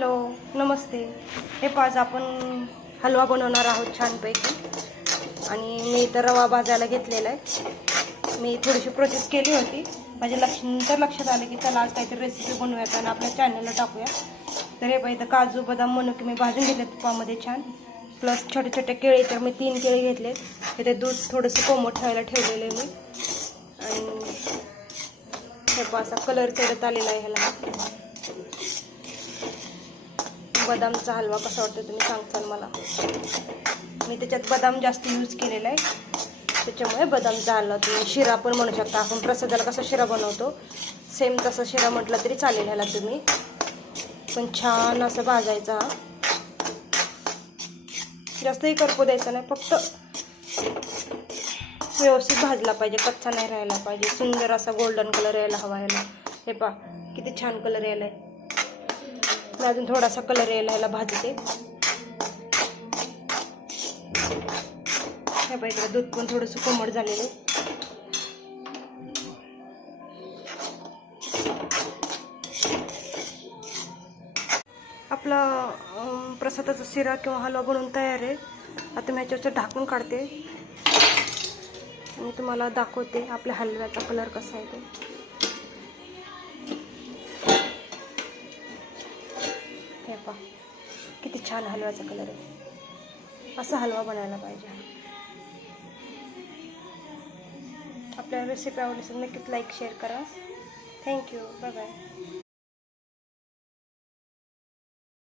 Hello नमस्ते. हे आज आपण हलवा बनवणार आहोत छानपैकी. आणि मी तर रवा भाजायला घेतलेला आहे. मी थोडीशी प्रोसेस केली होती. माझ्या लक्षात आलं की चला आज काहीतरी रेसिपी बनवूयात आणि आपल्या चॅनलला टाकूया. तर हे पाहिजे काजू बदाम मनुके मी भाजून घेतले तुपामध्ये छान. प्लस छोटे छोटे केळी, तर मी 3 केळी घेतले. इथे दूध थोडंसं कोमट ठेवायला ठेवलेलं आहे मी. आणि हे असा कलर चढत आलेला आहे ह्याला. बदामचा हलवा कसा वाटतो तुम्ही सांगताल मला. मी त्याच्यात बदाम जास्त यूज केलेला आहे, त्याच्यामुळे बदामचा हलवा. तुम्ही शिरा पण म्हणू शकता. आपण प्रसादाला कसा शिरा बनवतो सेम तसा शिरा म्हटलं तरी चालेल ह्याला तुम्ही. पण छान असं भाजायचा. जास्तही करपू द्यायचा नाही, फक्त व्यवस्थित भाजला पाहिजे, कच्चा नाही राहायला पाहिजे. सुंदर असा गोल्डन कलर यायला हवा ह्याला. हे पहा किती छान कलर यायला आहे. मी अजून थोडासा कलर यायला ह्याला भाजते. हे बघा इकडे दूध पण थोडंसं कोमट झालेलं. आपला प्रसादाचा शिरा किंवा हलवा बनवून तयार आहे. आता मी ह्याच्यावरचं ढाकून काढते आणि तुम्हाला दाखवते आपल्या हलव्याचा कलर कसा आहे ते. हे पहा किती छान हलव्याचा कलर आहे. असा हलवा बनायला पाहिजे. आपल्या रेसिपी आवडली असेल नक्कीच लाईक शेअर करा. थँक्यू. Bye bye.